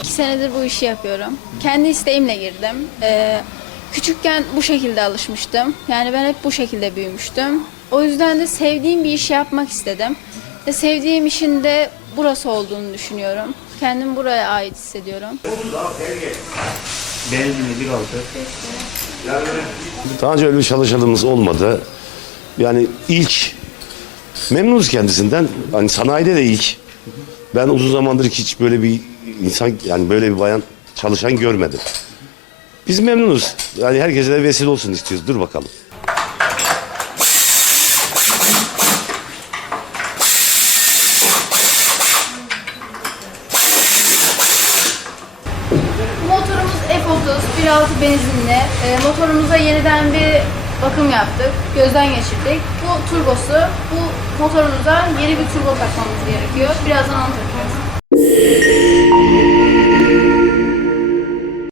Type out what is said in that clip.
İki senedir bu işi yapıyorum. Kendi isteğimle girdim. Ee, küçükken bu şekilde alışmıştım. Yani ben hep bu şekilde büyümüştüm. O yüzden de sevdiğim bir işi yapmak istedim. Ve sevdiğim işin de burası olduğunu düşünüyorum. Kendimi buraya ait hissediyorum. Benzinli bir. Daha önce öyle bir çalışanımız olmadı. Yani ilk memnunuz kendisinden. Hani sanayide de ilk. Ben uzun zamandır hiç böyle bir insan yani böyle bir bayan çalışan görmedim. Biz memnunuz. Yani herkese de vesile olsun istiyoruz. Dur bakalım. Bu motorumuz F30 1.6 benzinli. Ee, motorumuza yeniden bir bakım yaptık. Gözden geçirdik. Bu turbosu. Bu motorumuza yeni bir turbo takmamız gerekiyor. Birazdan onu takacağız.